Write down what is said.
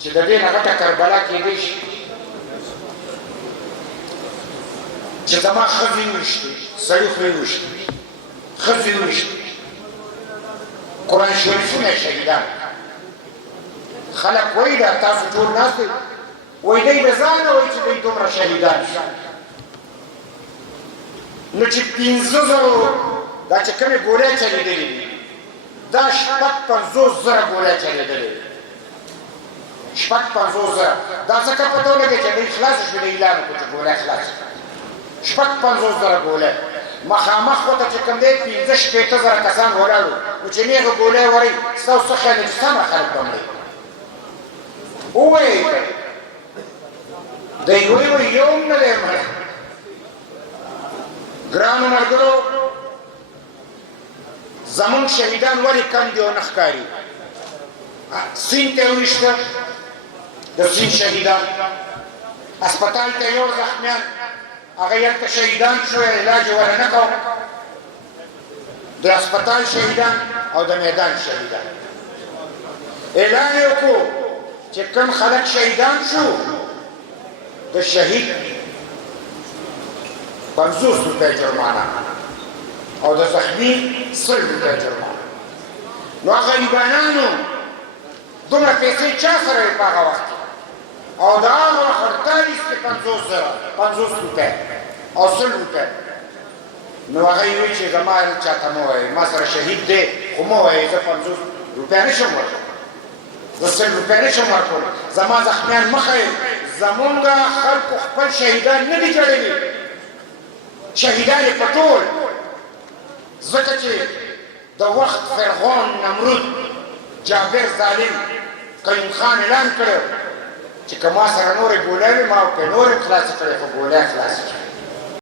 چې د دې نه غټه کربلا کېدی شي چې زما ښځې وویشتې سړي خو یې وویشتې ښځې وویشتې قرآن شریفونه شهیدان خلک وایي دا تاسو ټول ناست دی وایي دی د ځانه وایي چې دوی دومره شهیدان شي نو چې 5,000 دا چې کومې ګولۍ چلېدلې دي دا 50,000 ګولۍ چلېدلې دي 50,000 دا ځکه پته ولګېد چې دوی خلاص شوې د اعلان وکړو چې ګولۍ خلاص 50,000 ګولۍ مخامخ ورته چې کوم دی 15,000 کسان ولاړو نو چې نیغه ګولۍ وایي ستاسو څه خیال دی چې سمه خلک به مړي ووایي دی وایي یو هم نه دی مړی ګرانو ملګرو زمونږ شهیدان ولې کم دي او نه ښکاري سیند ته وویشته د سیند شهیدان هسپتال ته یو زخمیان هغه هلته شهیدان شو علاج یې ورنه کو د هسپتال شهیدان او د میدان شهیدان اعلان یې وکړو چې کوم خلک شهیدان شو د شهید 50 روپۍ جرمانه او د زخمي 100 روپۍ جرمانه نو هغه غریبانانو دومره پیسې چا سره وې په هغه وخت او د هغه وخت 50 روپۍ او 100 روپۍ نو هغه یې وایي چې زما چاته مه وایي ما سره شهید دی خو مه وایي زه 50 روپۍ نشم ورکولی زه 100 روپۍ نشم ورکولی زما زخمیان مه ښیئ زمونږ خلکو خپل شهیدان نه دي جوړوي شهیدان یې په ټول ځکه چې د وخت فرعون نمرود جابر ظالم قیوم خان اعلان کړی چې که ما سره نورې ګولۍ وي ما ورته نورې خلاصې کړې خو ګولۍ خلاصې کړې